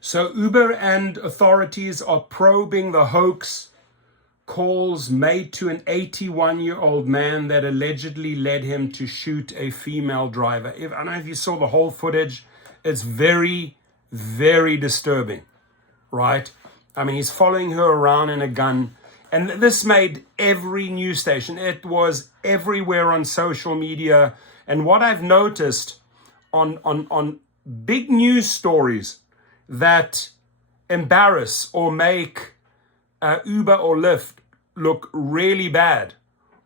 So Uber and authorities are probing the hoax calls made to an 81-year-old man that allegedly led him to shoot a female driver. I don't know if you saw the whole footage. It's very, very disturbing, right? I mean, he's following her around in a gun. And this made every news station. It was everywhere on social media. And what I've noticed on big news stories that embarrass or make Uber or Lyft look really bad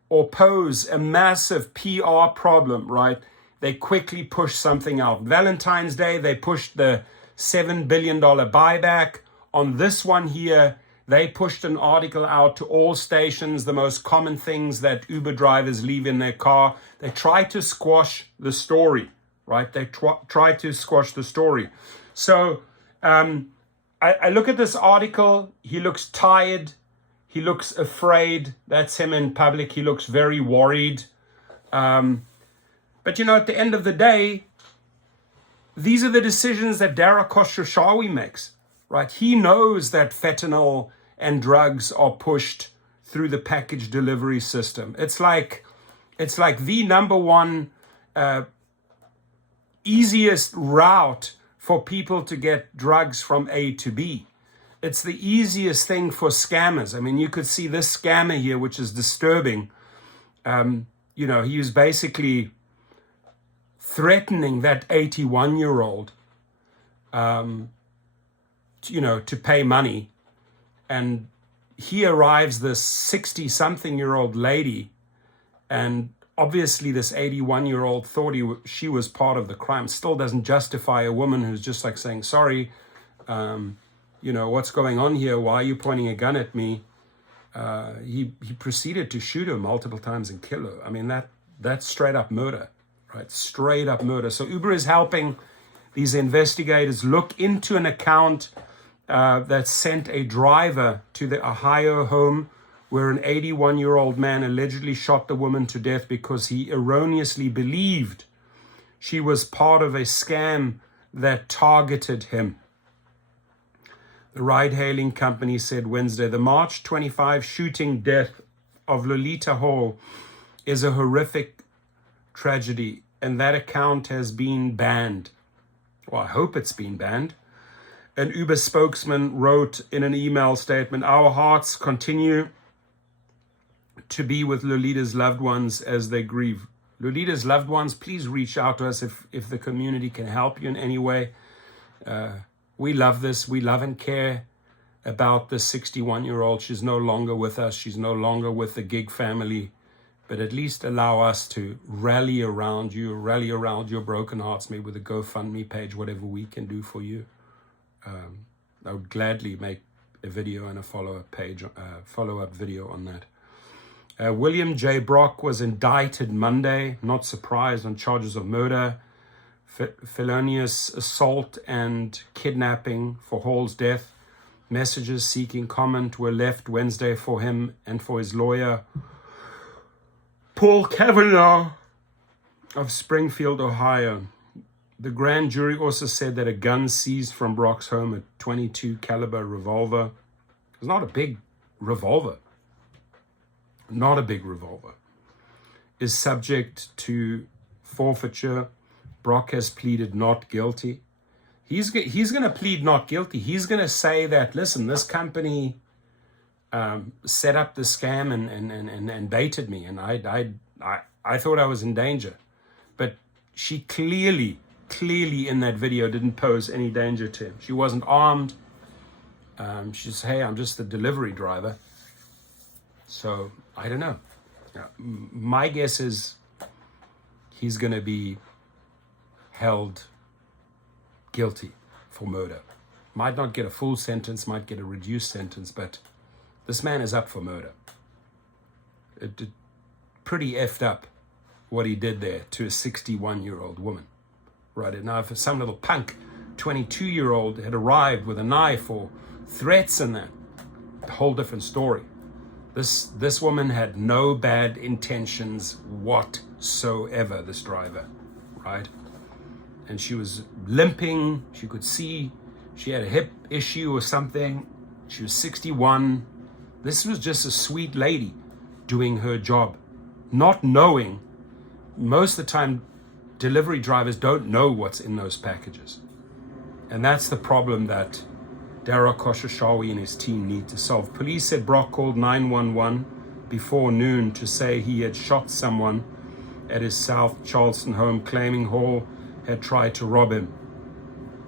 or pose a massive PR problem, right? They quickly push something out. Valentine's Day, they pushed the $7 billion buyback. On this one here, they pushed an article out to all stations, the most common things that Uber drivers leave in their car. They try to squash the story, right? They try to squash the story. So I look at this article. He looks tired. He looks afraid. That's him in public. He looks very worried. But, you know, at the end of the day, these are the decisions that Dara Khosrowshahi makes, right? He knows that fentanyl and drugs are pushed through the package delivery system. It's like the number one easiest route for people to get drugs from A to B. It's the easiest thing for scammers. I mean, you could see this scammer here, which is disturbing. You know, he was basically threatening that 81-year-old, you know, to pay money. And he arrives, this 60-something-year-old lady, and obviously this 81-year-old thought she was part of the crime. Still doesn't justify a woman who's just like saying, sorry, you know, what's going on here? Why are you pointing a gun at me? He proceeded to shoot her multiple times and kill her. I mean, that's straight up murder, right? Straight up murder. So Uber is helping these investigators look into an account that sent a driver to the Ohio home where an 81-year-old man allegedly shot the woman to death because he erroneously believed she was part of a scam that targeted him. The ride-hailing company said Wednesday, the March 25 shooting death of Lolita Hall is a horrific tragedy, and that account has been banned. Well, I hope it's been banned. An Uber spokesman wrote in an email statement, our hearts continue to be with Lolita's loved ones as they grieve. Lolita's loved ones, please reach out to us if the community can help you in any way. We love this. We love and care about the 61-year-old. She's no longer with us. She's no longer with the gig family. But at least allow us to rally around you, rally around your broken hearts, maybe with a GoFundMe page, whatever we can do for you. I would gladly make a video and a follow-up video on that. William J. Brock was indicted Monday, not surprised, on charges of murder, felonious assault and kidnapping for Hall's death. Messages seeking comment were left Wednesday for him and for his lawyer, Paul Kavanaugh of Springfield, Ohio. The grand jury also said that a gun seized from Brock's home, a .22 caliber revolver, it's not a big revolver, is subject to forfeiture. Brock has pleaded not guilty. He's going to plead not guilty. He's going to say that, listen, this company set up the scam and baited me, and I thought I was in danger. But she clearly in that video didn't pose any danger to him. She wasn't armed. She said, hey, I'm just the delivery driver. So I don't know. My guess is he's going to be held guilty for murder. Might not get a full sentence, might get a reduced sentence, but this man is up for murder. It pretty effed up what he did there to a 61-year-old woman. Right now, if some little punk 22-year-old had arrived with a knife or threats and that, a whole different story. This woman had no bad intentions whatsoever, this driver, right? And she was limping. She could see She had a hip issue or something. She was 61. This was just a sweet lady doing her job, not knowing. Most of the time, delivery drivers don't know what's in those packages. And that's the problem that Dara Koshashawi and his team need to solve. Police said Brock called 911 before noon to say he had shot someone at his South Charleston home, claiming Hall had tried to rob him.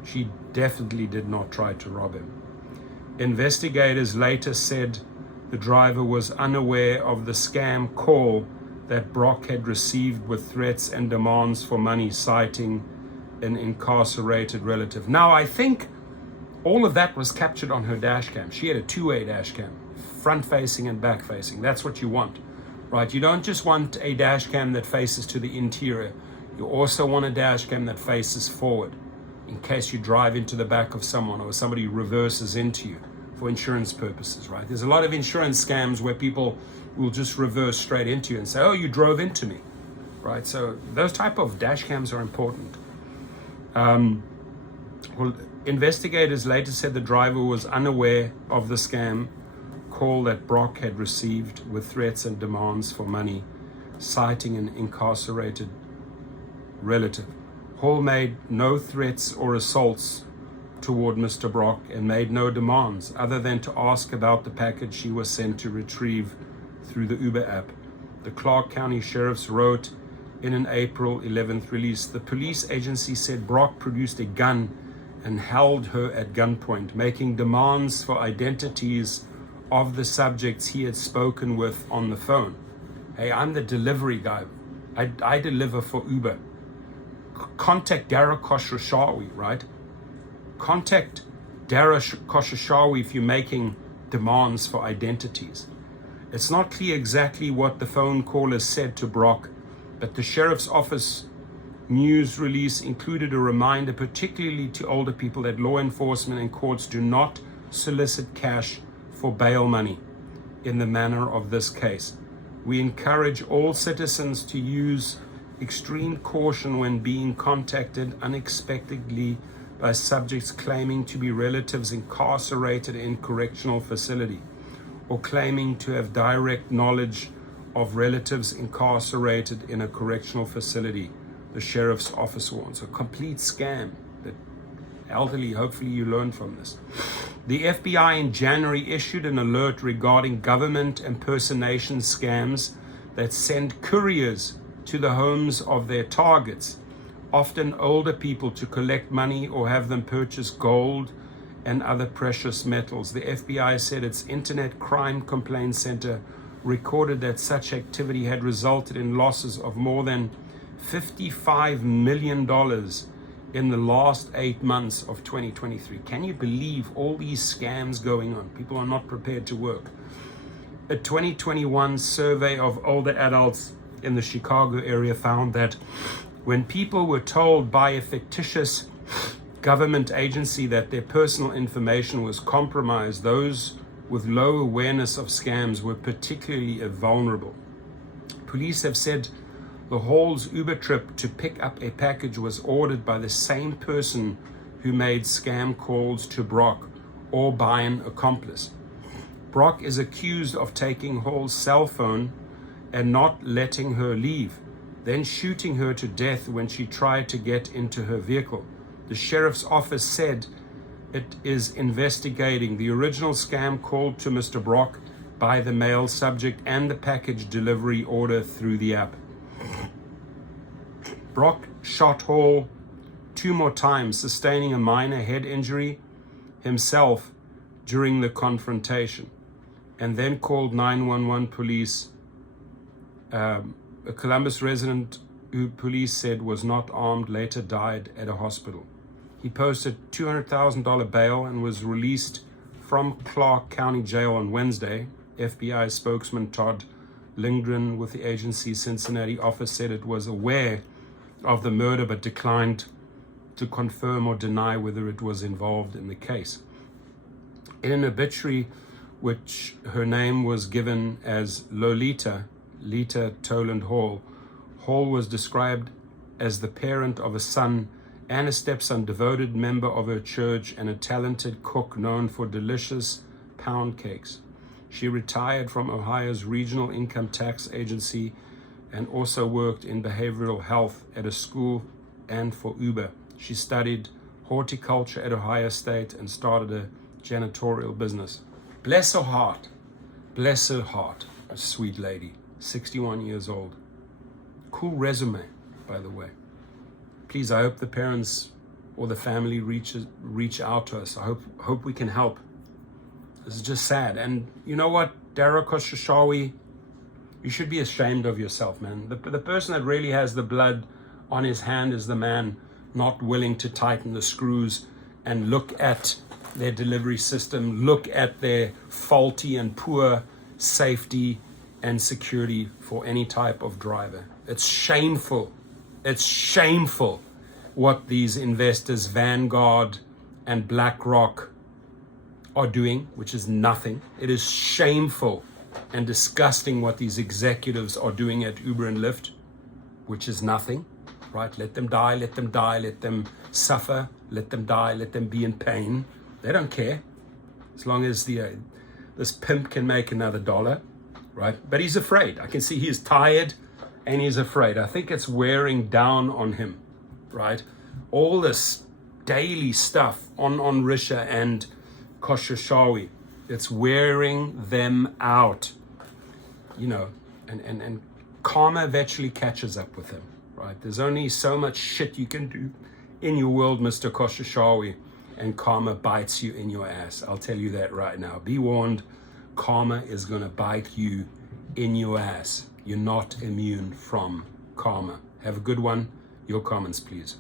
She definitely did not try to rob him. Investigators later said the driver was unaware of the scam call that Brock had received with threats and demands for money, citing an incarcerated relative. Now, I think all of that was captured on her dash cam. She had a two-way dash cam, front-facing and back-facing. That's what you want, right? You don't just want a dash cam that faces to the interior. You also want a dash cam that faces forward, in case you drive into the back of someone or somebody reverses into you for insurance purposes, right? There's a lot of insurance scams where people will just reverse straight into you and say, oh, you drove into me, right? So those type of dash cams are important. Well, investigators later said the driver was unaware of the scam call that Brock had received with threats and demands for money, citing an incarcerated relative. Hall made no threats or assaults toward Mr. Brock and made no demands other than to ask about the package she was sent to retrieve through the Uber app. The Clark County Sheriff's wrote in an April 11th release, the police agency said Brock produced a gun and held her at gunpoint, making demands for identities of the subjects he had spoken with on the phone. Hey, I'm the delivery guy. I deliver for Uber. Contact Dara Koshashawi, right? Contact Dara Koshashawi if you're making demands for identities. It's not clear exactly what the phone caller said to Brock, but the sheriff's office news release included a reminder, particularly to older people, that law enforcement and courts do not solicit cash for bail money in the manner of this case. We encourage all citizens to use extreme caution when being contacted unexpectedly by subjects claiming to be relatives incarcerated in correctional facility or claiming to have direct knowledge of relatives incarcerated in a correctional facility, the sheriff's office warns. A complete scam. But elderly, hopefully you learned from this. The FBI in January issued an alert regarding government impersonation scams that send couriers to the homes of their targets, often older people, to collect money or have them purchase gold and other precious metals. The FBI said its Internet Crime Complaint Center recorded that such activity had resulted in losses of more than $55 million in the last 8 months of 2023. Can you believe all these scams going on? People are not prepared to work. A 2021 survey of older adults in the Chicago area found that when people were told by a fictitious government agency that their personal information was compromised, those with low awareness of scams were particularly vulnerable. Police have said the Hall's Uber trip to pick up a package was ordered by the same person who made scam calls to Brock, or by an accomplice. Brock is accused of taking Hall's cell phone and not letting her leave, then shooting her to death when she tried to get into her vehicle. The sheriff's office said it is investigating the original scam called to Mr. Brock by the mail subject and the package delivery order through the app. Brock shot Hall 2 more times, sustaining a minor head injury himself during the confrontation, and then called 911 police. A Columbus resident who police said was not armed later died at a hospital. He posted $200,000 bail and was released from Clark County Jail on Wednesday. FBI spokesman Todd Lindgren with the agency's Cincinnati office said it was aware of the murder but declined to confirm or deny whether it was involved in the case. In an obituary, which her name was given as Lolita Toland Hall, Hall was described as the parent of a son Anna's stepson, devoted member of her church and a talented cook known for delicious pound cakes. She retired from Ohio's Regional Income Tax Agency and also worked in behavioral health at a school and for Uber. She studied horticulture at Ohio State and started a janitorial business. Bless her heart. Bless her heart. A sweet lady, 61 years old. Cool resume, by the way. Please, I hope the parents or the family reach out to us. I hope we can help. This is just sad. And you know what, Dara Khosrowshahi, you should be ashamed of yourself, man. The person that really has the blood on his hand is the man not willing to tighten the screws and look at their delivery system, look at their faulty and poor safety and security for any type of driver. It's shameful. It's shameful what these investors, Vanguard and BlackRock, are doing, which is nothing. It is shameful and disgusting what these executives are doing at Uber and Lyft, which is nothing, right? Let them die, let them die, let them suffer, let them die, let them be in pain. They don't care as long as this pimp can make another dollar, right? But he's afraid. I can see he's tired and he's afraid. I think it's wearing down on him, right? All this daily stuff on Risha and Khosrowshahi, it's wearing them out, you know, and karma eventually catches up with him, right? There's only so much shit you can do in your world, Mr. Khosrowshahi, and karma bites you in your ass. I'll tell you that right now. Be warned, karma is going to bite you in your ass. You're not immune from karma. Have a good one. Your comments, please.